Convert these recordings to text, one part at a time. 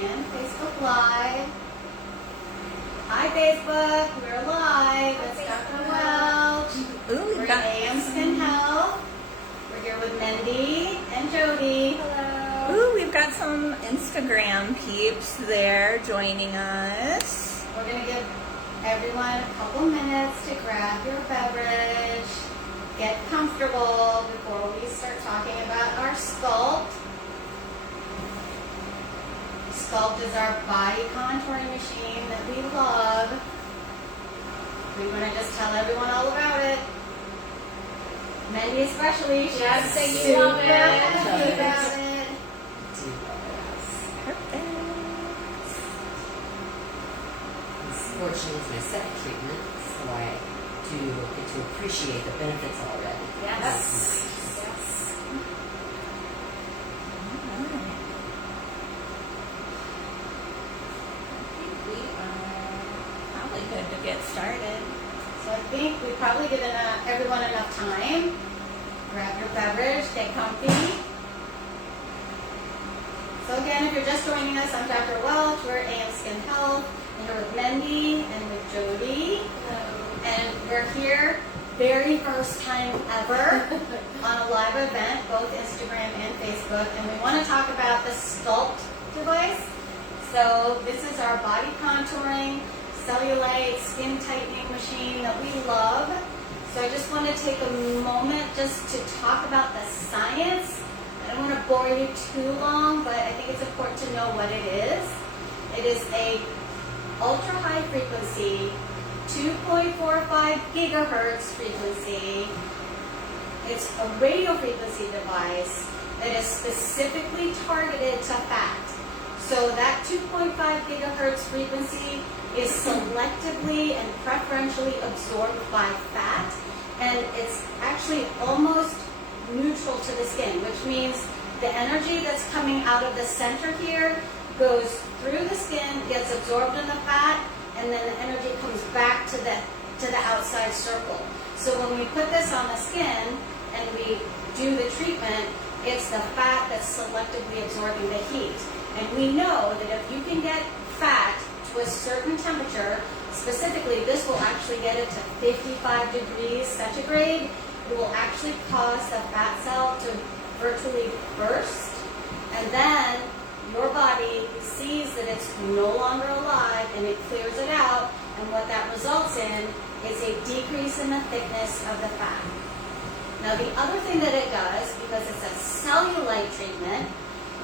and Facebook Live. Hi Facebook, we're live. It's Dr. Welch. We're in AM Skin Health. We're here with Mendi and Jodi. Hello. Ooh, we've got some Instagram peeps there joining us. We're going to give everyone a couple minutes to grab your beverage, get comfortable before we start talking about our Sculpt. Sculpt is our body contouring machine that we love. We want to just tell everyone all about it. Mendi especially, she's Yes, super you love it. happy about it. Perfect. Fortunately, it's my second treatment, so I do get to appreciate the benefits already. Yes. That's nice. We are probably good to get started. So I think we've probably given everyone enough time. Grab your beverage, get comfy. So again, if you're just joining us, I'm Dr. Welch. We're AM Skin Health. I'm here with Mendi and with Jodi. Hello. And we're here, very first time ever, on a live event, both Instagram and Facebook. And we want to talk about the Sculpt device. So this is our body contouring, cellulite, skin tightening machine that we love. So I just want to take a moment just to talk about the science. I don't want to bore you too long, but I think it's important to know what it is. It is a ultra high frequency, 2.45 gigahertz frequency. It's a radio frequency device that is specifically targeted to fat. So that 2.5 gigahertz frequency is selectively and preferentially absorbed by fat, and it's actually almost neutral to the skin, which means the energy that's coming out of the center here goes through the skin, gets absorbed in the fat, and then the energy comes back to the outside circle. So when we put this on the skin and we do the treatment, it's the fat that's selectively absorbing the heat. And we know that if you can get fat to a certain temperature, specifically this will actually get it to 55 degrees centigrade, it will actually cause the fat cell to virtually burst, and then your body sees that it's no longer alive and it clears it out, and what that results in is a decrease in the thickness of the fat. Now the other thing that it does, because it's a cellulite treatment,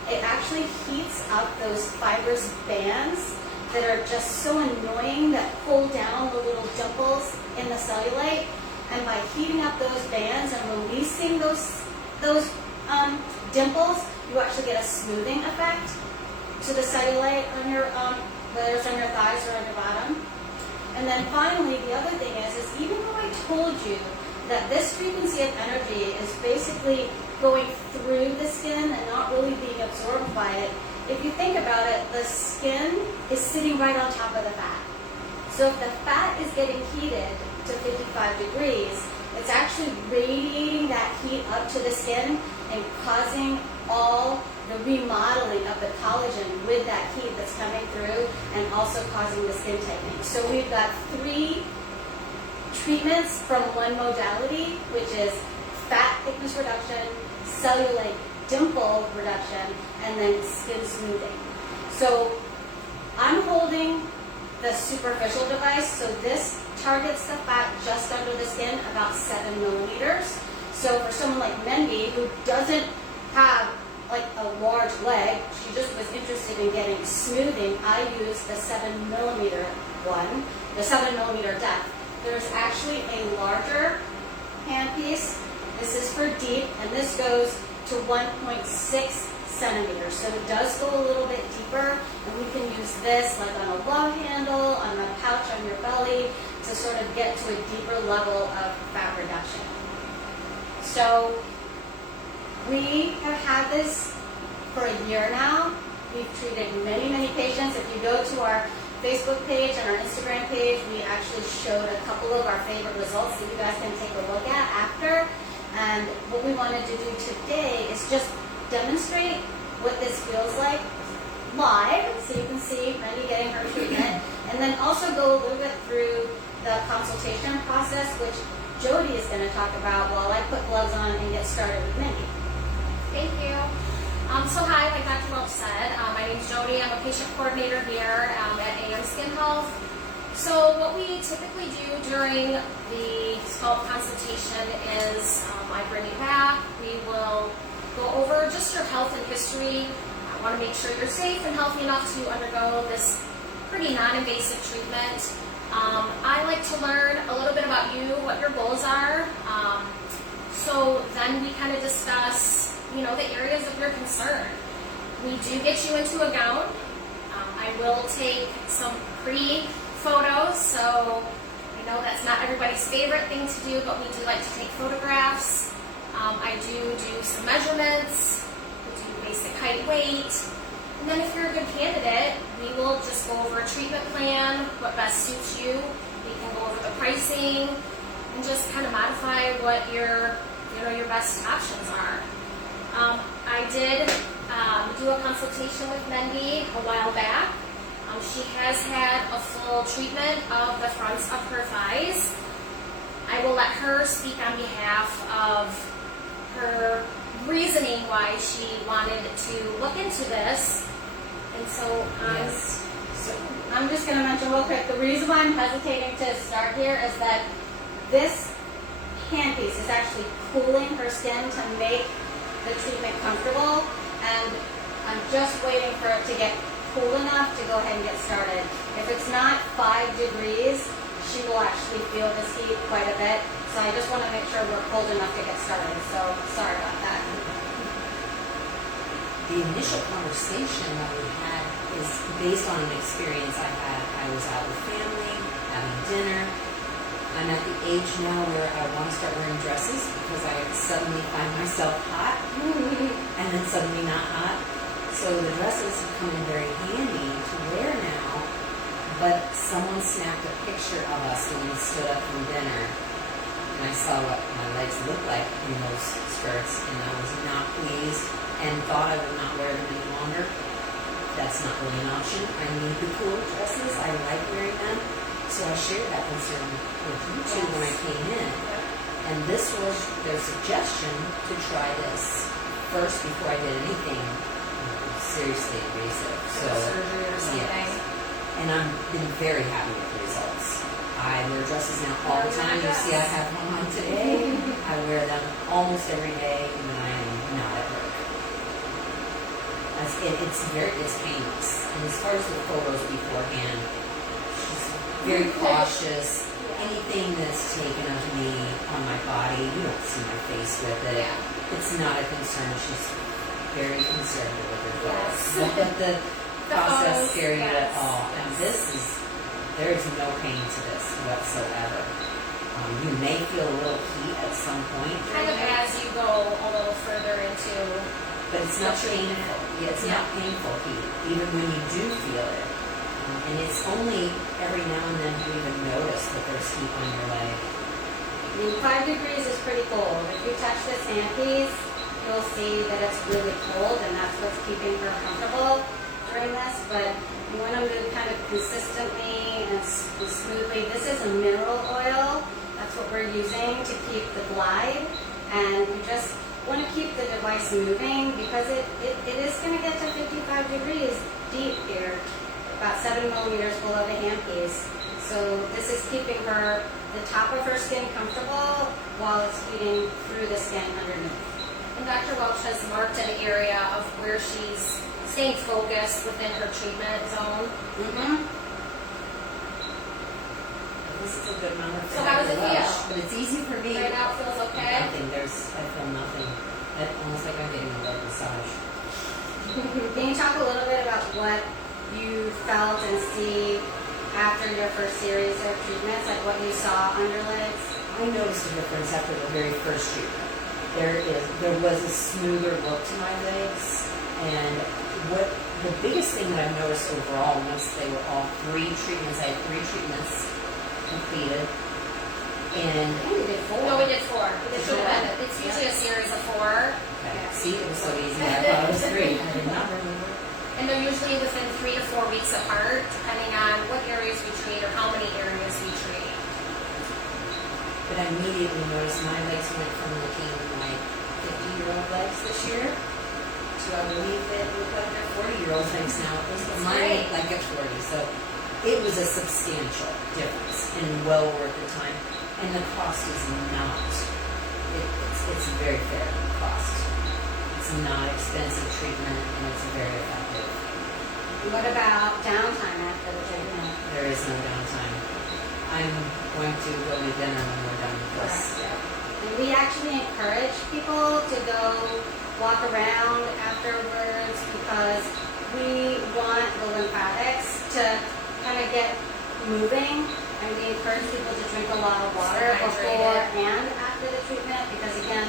it actually heats up those fibrous bands that are just so annoying that pull down the little dimples in the cellulite. And by heating up those bands and releasing those dimples, you actually get a smoothing effect to the cellulite on your whether it's on your thighs or on your bottom. And then finally, the other thing is even though I told you that this frequency of energy is basically going through the skin and not really being absorbed by it, if you think about it, the skin is sitting right on top of the fat. So if the fat is getting heated to 55 degrees, it's actually radiating that heat up to the skin and causing all the remodeling of the collagen with that heat that's coming through, and also causing the skin tightening. So we've got 3 treatments from one modality, which is fat thickness reduction, cellulite dimple reduction, and then skin smoothing. So I'm holding the superficial device, so this targets the fat just under the skin, about 7 millimeters. So for someone like Mendi, who doesn't have like a large leg, she just was interested in getting smoothing, I use the 7 millimeter one, the 7 millimeter depth. There's actually a larger handpiece. This is for deep, and this goes to 1.6 centimeters. So it does go a little bit deeper, and we can use this like on a love handle, on a pouch on your belly, to sort of get to a deeper level of fat reduction. So we have had this for a year now. We've treated many, many patients. If you go to our Facebook page and our Instagram page, we actually showed a couple of our favorite results that you guys can take a look at after. And what we wanted to do today is just demonstrate what this feels like live, so you can see Mendi getting her treatment, and then also go a little bit through the consultation process, which Jodi is going to talk about while I put gloves on and get started with Mendi. Thank you. So hi, like Dr. Welch said, my name is Jodi. I'm a patient coordinator here at AM Skin Health. So what we typically do during the Sculpt consultation is I bring you back. We will go over just your health and history. I want to make sure you're safe and healthy enough to undergo this pretty non-invasive treatment. I like to learn a little bit about you, what your goals are. So then we kind of discuss, the areas of your concern. We do get you into a gown. I will take some pre-photos, so I know that's not everybody's favorite thing to do, but we do like to take photographs. I do some measurements. We do basic height, weight. And then if you're a good candidate, we will just go over a treatment plan, what best suits you. We can go over the pricing and just kind of modify what your best options are. I did do a consultation with Mendi a while back. She has had a full treatment of the fronts of her thighs. I will let her speak on behalf of her reasoning why she wanted to look into this. And so, Yes. So I'm just going to mention real quick, the reason why I'm hesitating to start here is that this handpiece is actually cooling her skin to make the treatment comfortable, and I'm just waiting for it to get cool enough to go ahead and get started. If it's not 5 degrees, she will actually feel this heat quite a bit, so I just want to make sure we're cold enough to get started, so sorry about that. The initial conversation that we had is based on an experience I had. I was out with family, having dinner. I'm at the age now where I want to start wearing dresses because I suddenly find myself hot and then suddenly not hot. So the dresses have come in very handy to wear now, but someone snapped a picture of us when we stood up from dinner, and I saw what my legs looked like in those skirts, and I was not pleased and thought I would not wear them any longer. That's not really an option. I need the cooler dresses. I like wearing them. So I shared that concern with you two when I came in. And this was their suggestion to try this first before I did anything seriously invasive. So surgery or something. yes. And I've been very happy with the results. I wear dresses now all the time. You see I have one on today. I wear them almost every day when I am not at work. It's painless. And as far as the photos beforehand, she's very cautious. Anything that's taken of me on my body, you don't see my face with it. It's not a concern. She's very conservative with her photos. Don't let the process scare you at all. And there is no pain to this whatsoever. You may feel a little heat at some point. Kind of as you go a little further into. But it's not painful. Yeah, it's not painful heat, even when you do feel it. And it's only every now and then you even notice that there's heat on your leg. I mean, 5 degrees is pretty cold. If you touch this handpiece, you'll see that it's really cold, and that's what's keeping her comfortable during this. But you want to move kind of consistently and smoothly. This is a mineral oil. That's what we're using to keep the glide. And we just want to keep the device moving because it is going to get to 55 degrees deep here, about 7 millimeters below the handpiece. So this is keeping the top of her skin comfortable while it's heating through the skin underneath. And Dr. Welch has marked an area of where she's staying focused within her treatment zone. This is a good amount of So how does it feel? But it's easy for me. Right now it feels okay? Nothing. I feel nothing. Almost like I'm getting a leg massage. Can you talk a little bit about what you felt and see after your first series of treatments, like what you saw on your legs? I noticed a difference after the very first treatment. There was a smoother look to my legs, and the biggest thing that I've noticed overall, once they were all 3 treatments, I had 3 treatments completed, and We did 4. No, we did 4. We did 4. Sure. It's usually a series of 4. okay, see, it was so easy. I thought it was 3. I did not remember. And they're usually within 3 to 4 weeks apart, depending on what areas we treat or how many areas we treat. But I immediately noticed my legs went from looking like 50-year-old legs this year to, I believe, it looked like they're 40-year-old legs now. At least mine Right. look like they're 40. So it was a substantial difference and well worth the time. And the cost is not, it's very fair cost. It's not expensive treatment and it's very effective. What about downtime after the treatment? There is no downtime. I'm going to go to dinner when we're done with this. And we actually encourage people to go walk around afterwards because we want the lymphatics to kind of get moving, and we encourage people to drink a lot of water Stay before hydrated. and after the treatment because again,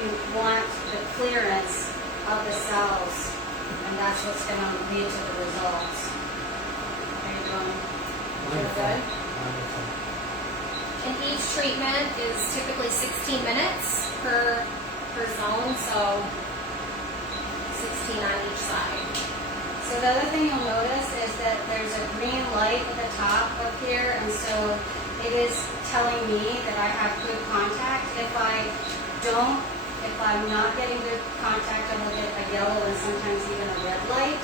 we want the clearance of the cells, and that's what's going to lead to the results. Are you going? Wonderful. Good? Wonderful. And each treatment is typically 16 minutes per zone, so 16 on each side. So the other thing you'll notice is that there's a green light at the top up here, and so it is telling me that I have good contact. If I'm not getting good contact, I will get a yellow and sometimes even a red light.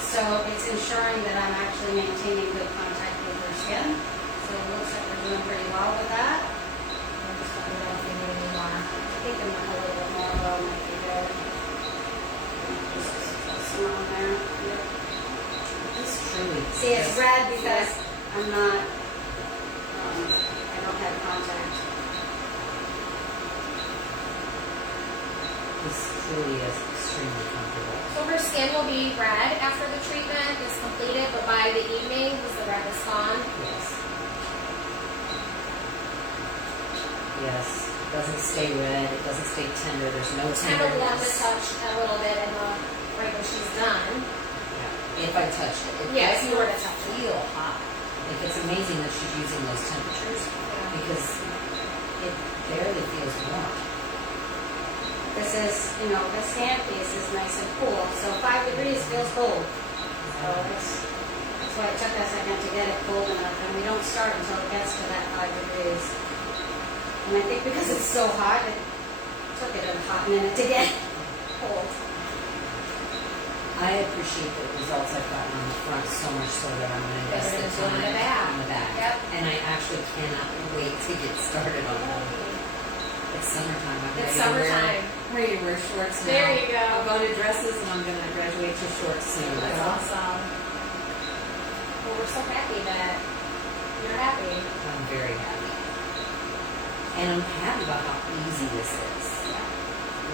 So it's ensuring that I'm actually maintaining good contact with her skin. So it looks like we're doing pretty well with that. I'm just let me know if you need any more. I think I'm a little bit more low might be good. Just some on there. This truly. See, it's red because I'm not, I don't have contact. This truly is extremely comfortable. So her skin will be red after the treatment is completed, but by the evening, because the red is gone. Yes. Yes. It doesn't stay red. It doesn't stay tender. There's no It's kind of warm to tenderness. touch a little bit in the, right when she's done. Yeah. If I touched it, it Yes, does you were not to touch it. feel hot. Like it's amazing that she's using those temperatures because it barely feels warm. This is, the sand piece is nice and cool. So 5 degrees feels cold. So that's why it took a second to get it cold enough. And we don't start until it gets to that 5 degrees. And I think because it's so hot, it took it a hot minute to get cold. I appreciate the results I've gotten on the front so much so that I'm going to invest the Better than time doing the back. on the back. Yep. And I actually cannot wait to get started on them. It's summertime. I'm It's ready to wear- summertime. I'm ready to wear shorts now. There you go. I'll go to dresses and I'm going to graduate to shorts soon. That's awesome. Well, we're so happy that you're happy. I'm very happy. And I'm happy about how easy this is.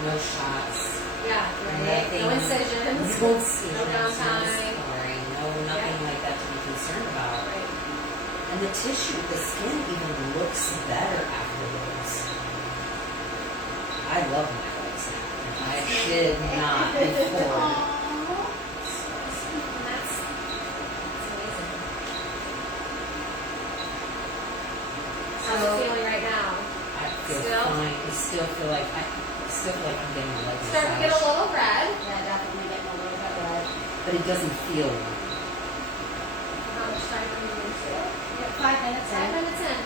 No shots. Yeah, right. Nothing. No incisions. No incisions. No downtime. scarring, no nothing like that to be concerned about. Right. And the tissue, the skin even looks better afterwards. I love my legs now. I did not before. And that's amazing. How's it feeling right now? I feel Still? fine. I still feel like I'm getting my legs Starting to get a massaged. little red. Yeah, definitely getting a little bit red. But it doesn't feel warm. How much time are you going to? Yeah, 5 minutes 5 in. minutes in.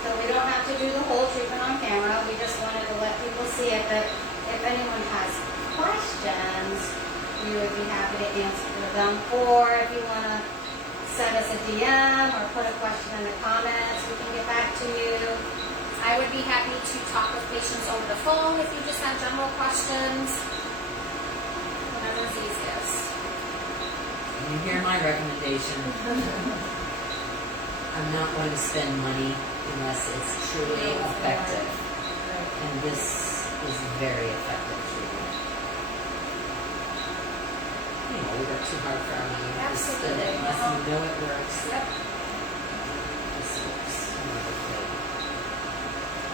So we don't have to do the whole treatment on camera. We just wanted to let people see it. But if anyone has questions, we would be happy to answer them. Or if you want to send us a DM or put a question in the comments, we can get back to you. I would be happy to talk with patients over the phone if you just have general questions. Whatever's easiest. You hear my recommendation. I'm not going to spend money unless it's truly effective. And this is very effective treatment. We work too hard for our money. Absolutely. Unless you know it works. Yep. This works wonderfully.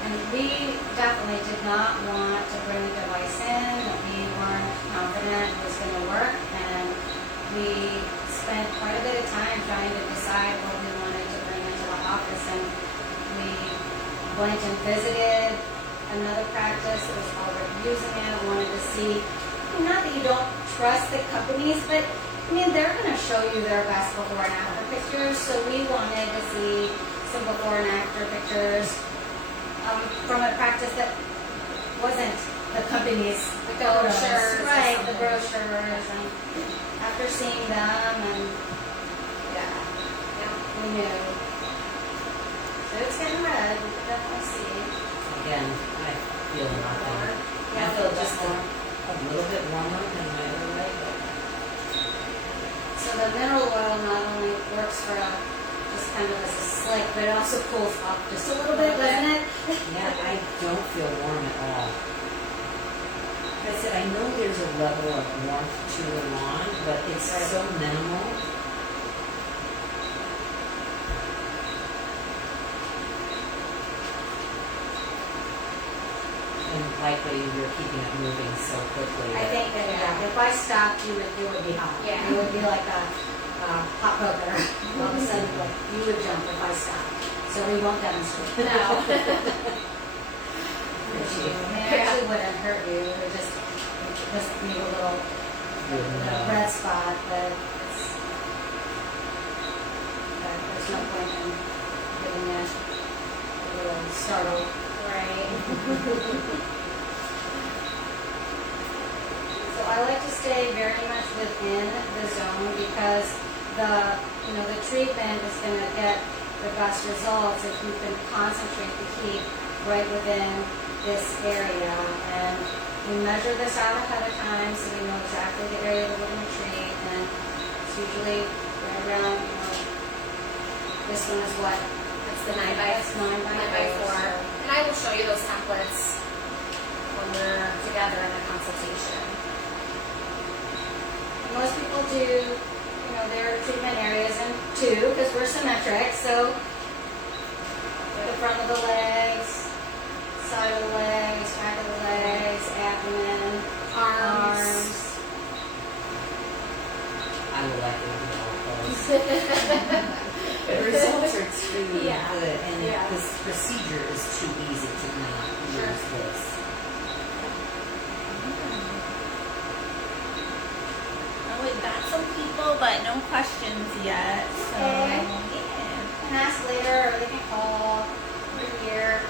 And we definitely did not want to bring a device in that we weren't confident was going to work. And we spent quite a bit of time trying to decide what we wanted to bring into the office. And we went and visited another practice that was already using it, wanted to see not that you don't trust the companies, but I mean, they're going to show you their best before and after pictures, so we wanted to see some before and after pictures from a practice that wasn't the company's Like the photos. brochures or Right, the something. brochures. And after seeing them, and Yeah. we knew. So it's getting red. We can definitely see. Again, I feel nothing. I Yeah, feel a little just bit more. a little bit warmer than my other leg, but So the mineral oil not only works for just kind of as a slick, but it also cools off just a little bit, doesn't it? yeah, I don't feel warm at all. Like I said, I know there's a level of warmth to the lawn, but it's Right. so minimal. And likely you're keeping it moving so quickly. I think that if I stopped, you would be hot. Yeah. You would be like a hot poker. All of a sudden, like, you would jump if I stopped. So we won't demonstrate. No. It actually wouldn't hurt you. It would just leave a little red spot, but there's no point in getting it a little startled. Right. So I like to stay very much within the zone because the treatment is going to get the best results if you can concentrate the heat right within this area. And we measure this out ahead of time so we know exactly the area that we're going to treat. And it's usually right around, this one is what? It's the 9 by That's 9 by 4. 4. And I will show you those templates when we're together in the consultation. Most people do, their treatment areas in 2 because we're symmetric. So the front of the legs, side of the legs, back of the legs, abdomen, arms. I would like to do all those. The results are too Yeah. good, and Yeah. this procedure is too easy to not Sure. use this. Well, we've got some people, but no questions yet. So, Okay. yeah. They can ask later, or they can call. We're here.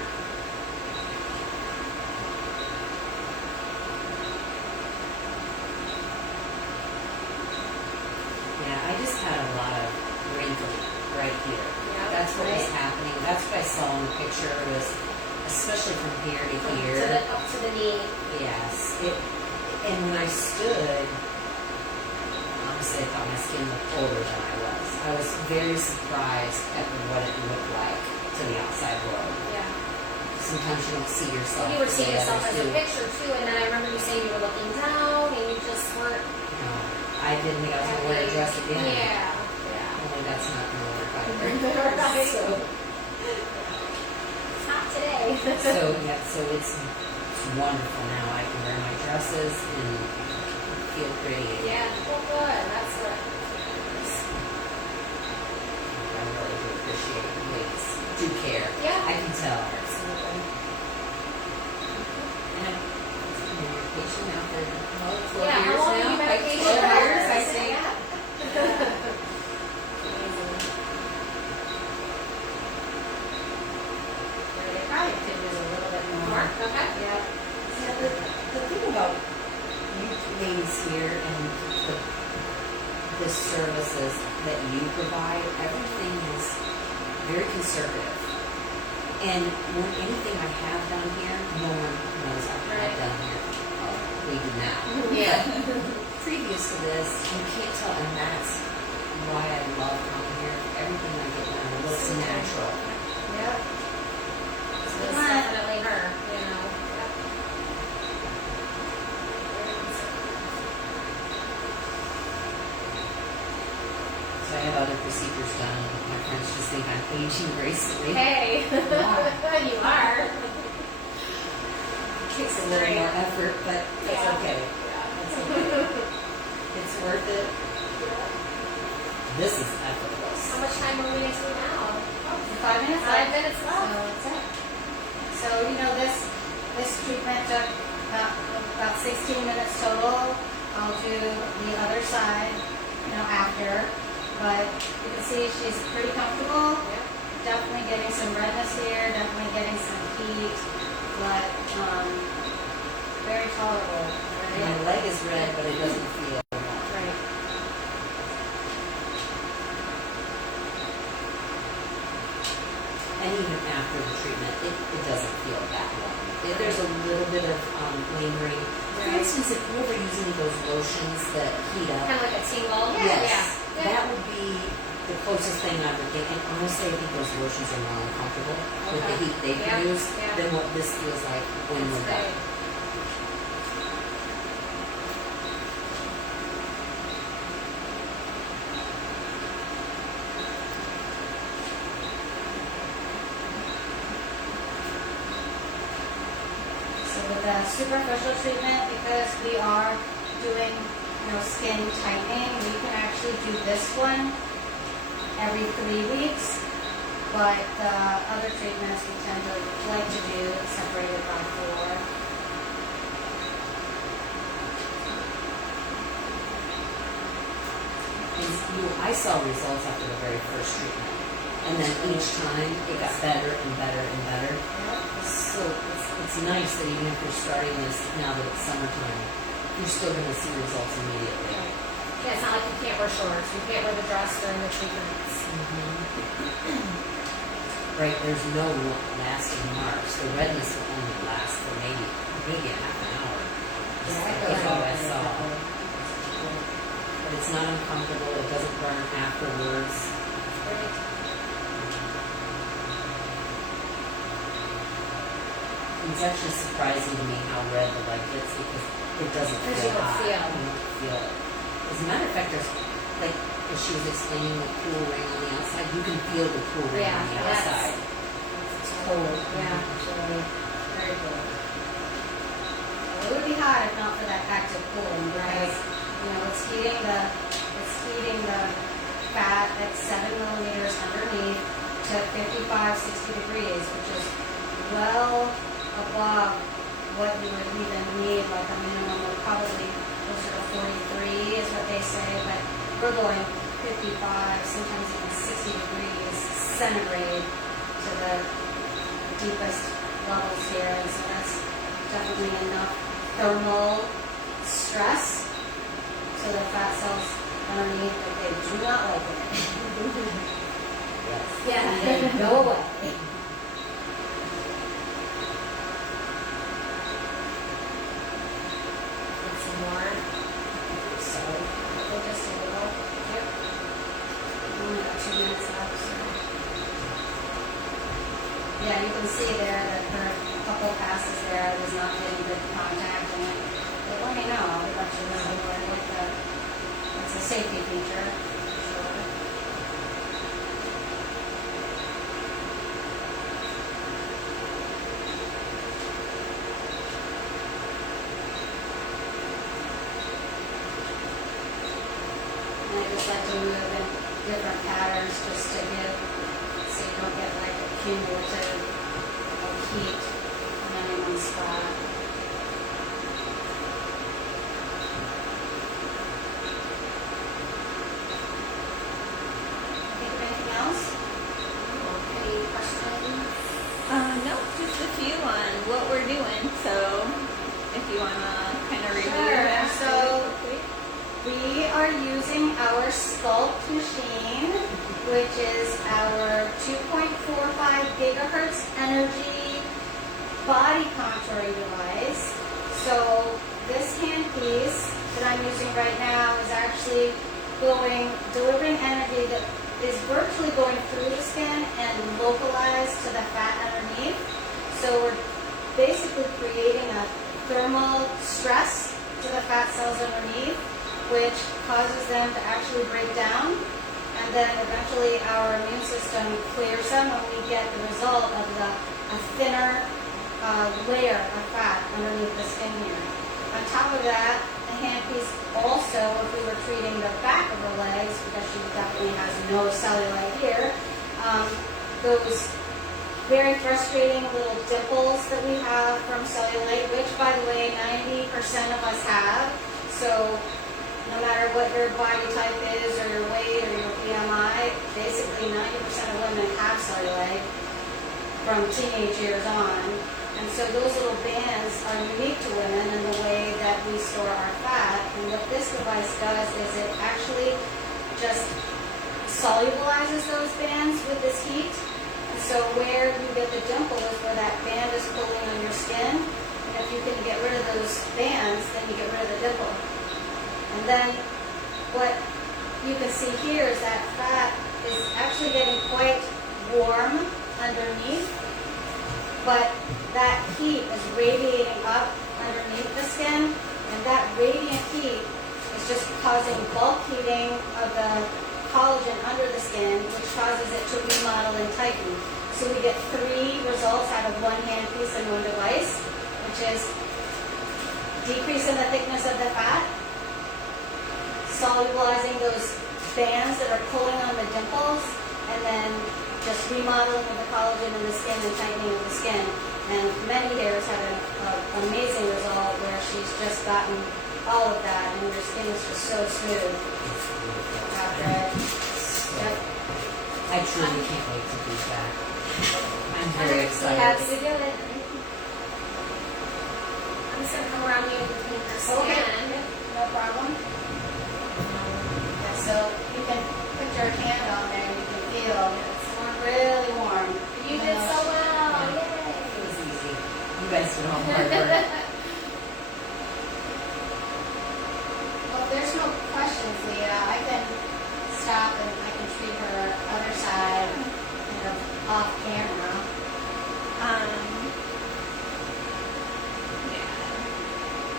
Yeah, I just had a lot of wrinkle right here. Yeah, That's what was right. happening. That's what I saw in the picture. Was especially from here to here. Up to the knee. Yes. And when I stood, honestly, I thought my skin looked older than I was. I was very surprised at what it looked like to the outside world. Yeah. Sometimes you don't see yourself. Well, you were the seeing way yourself others as a do. picture too, and then I remember you saying you were looking down and you just weren't. No, I didn't think I was going to wear a dress again. Yeah. Only that's not going to work either. Right. So, It's not today. so it's wonderful now. I can wear my dresses and feel pretty. Yeah. Well, good. That's what. I really do appreciate it. Ladies do care. Yeah. I can tell. Absolutely. And it's been your patient now for 12 Yeah, years how long now. have you been a Like patient? 12 years, I think. Yeah. They probably could use a little bit more. More? Okay. Yeah. Yeah, the thing about you ladies here and the services that you provide, everything is very conservative. And when anything I have done here, no one knows I've Right. done here. Oh, we do now. Yeah. Previous to this, you can't tell, and that's why I love coming here. Everything I get done looks natural. Yep. So it's definitely her, you know. So I have other procedures done. My friends just think I'm aging gracefully. Hey, you are. Takes a little more effort, but that's Yeah. okay. That's okay. It's worth it. This is effortless. How much time are we into now? 5 minutes 5 minutes So left. that's it. So, this treatment took about 16 minutes total. I'll do the other side, after. But you can see she's pretty comfortable. Definitely getting some redness here, definitely getting some heat, but very tolerable. Right? My leg is red, but it doesn't feel warm. Right. And even after the treatment, it doesn't feel that warm. There's a little bit of lingering. For Right. instance, if you were using those lotions that heat up, Kind of like a tingle. yes, Yeah. that would be the closest thing I would get. And honestly, I think those lotions are more uncomfortable with the heat they Yeah, produce yeah. than what this feels like when we're That's done. great. So with the superficial treatment, because we are doing, skin tightening, we can actually do this one every 3 weeks. But the other treatments we tend to like to do separated by 4. I saw results after the very first treatment, and then each time it got better and better and better. So it's nice that even if you're starting this now that it's summertime, you're still going to see results immediately. Yeah, it's not like you can't wear shorts. You can't wear the dress during the treatments. Right, there's no lasting marks. The redness will only last for maybe a half an hour. That's all I saw. But it's not uncomfortable. It doesn't burn afterwards. Great. It's actually surprising to me how red the leg gets because it doesn't Because feel you don't hot. feel. You don't feel it. As a matter of fact, there's like as she was explaining the cool ring on the outside, you can feel the cool ring Yeah, on the yes. outside. It's cold. Yeah. Actually, very cold. Well, it would be hot if not for that active cooling, because it's heating the fat at 7 millimeters underneath to 55, 60 degrees, which is well above what you would even need, like a minimum of probably closer to 43 is what they say, but we're going 55, sometimes even 60 degrees centigrade to the deepest levels here, and so that's definitely enough thermal stress so the fat cells underneath, but they do not like it. Yes. Yeah, they go away. And some more. So, just a little. Yep. Only got 2 minutes left. So. Yeah, you can see there that for a couple passes there, I was not getting good contact, and it let me know. I'll let you know what it's a safety feature. Sure. And I just like to move in different patterns just to give, so you don't get like a cumulative of heat in any one spot. Think of anything else? Any questions? No, just a few on what we're doing. So if you want to kind of review Sure. that. So- really quick. We are using our Sculpt machine, which is our 2.45 gigahertz energy body contouring device. So this handpiece that I'm using right now is actually delivering energy that is virtually going through the skin and localized to the fat underneath. So we're basically creating a thermal stress to the fat cells underneath, which causes them to actually break down, and then eventually our immune system clears them and we get the result of a thinner layer of fat underneath the skin here. On top of that, the handpiece also, if we were treating the back of her legs, because she definitely has no cellulite here, those very frustrating little dimples that we have from cellulite, which by the way, 90% of us have. So no matter what your body type is or your weight or your BMI, basically 90% of women have cellulite from teenage years on. And so those little bands are unique to women in the way that we store our fat. And what this device does is it actually just solubilizes those bands with this heat. And so where you get the dimple is where that band is pulling on your skin. And if you can get rid of those bands, then you get rid of the dimple. And then what you can see here is that fat is actually getting quite warm underneath, but that heat is radiating up underneath the skin, and that radiant heat is just causing bulk heating of the collagen under the skin, which causes it to remodel and tighten. So we get 3 results out of one handpiece and one device, which is decrease in the thickness of the fat, solubilizing those bands that are pulling on the dimples, and then just remodeling of the collagen in the skin and tightening of the skin. And Mendi here has had an amazing result where she's just gotten all of that, and her skin is just so smooth after it. Yep. I truly can't wait to do that. I'm I'm very so happy to excited. do it. I'm just gonna come around you and clean her Okay, skin. no problem. Yeah, so you can put your hand on there and you can feel it's really warm. You did so well. Yay. It was easy. You guys did all the hard work. Well, if there's no questions, Leah, I can stop and I can treat her other side kind of off camera. Yeah.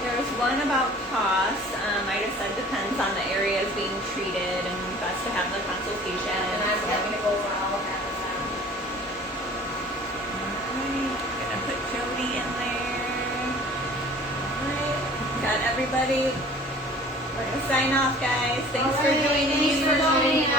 There was one about cost. I just said depends on the areas being treated and best to have the consultation. And I'm happy to go over all of that with them. Alright, gonna put Jodi in there. Alright, got everybody. We're gonna sign off, guys. Thanks for Alright, joining. thanks for joining